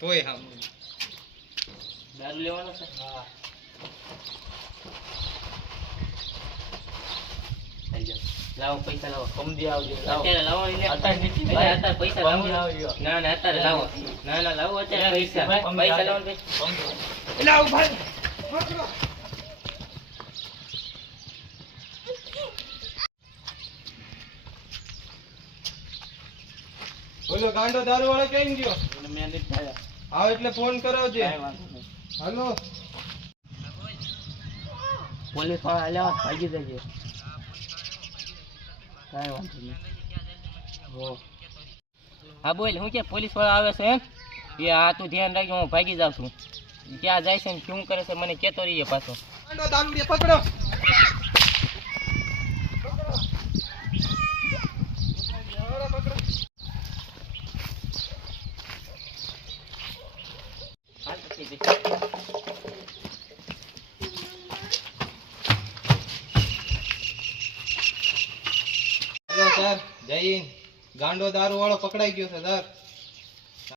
તોય હા દારૂ લેવાનો છે? હા થઈ જાવ. લાવો પૈસા લાવો. સમજી આવજો લાવો. અત્યારે લાવો એટલે અત્યારે નથી. અત્યારે પૈસા લાવો. સમજી આવજો. ના ના અત્યારે લાવો. ના ના લાવો અત્યારે પૈસા. પૈસા લાવો ને એટલે આવું ભાઈ પકડો. બોલો ગાંડો દારૂ વાળો કેમ ગયો? એટલે મેં નથી થયા. આવ એટલે ફોન કરાવજે. કાંઈ વાંધો નહીં. હાલો પોલીસ વાળા હાલ્યા ભાગી જજો. કાંઈ વાંધો નહીં. હો. હા બોલ, હું કે પોલીસ વાળા આવે છે એમ? એ હા તું ધ્યાન રાખજો, હું ભાગી જાઉં છું. ક્યાં જાય છે ને શું કરે છે મને કહેતો રહીએ પાછો. ગાંડો દારૂડિયા પકડો. હા તો ઠીક છે. હેલો સર જય હિન્દ. ગાંડો દારૂ વાળો પકડાઈ ગયો છે સર.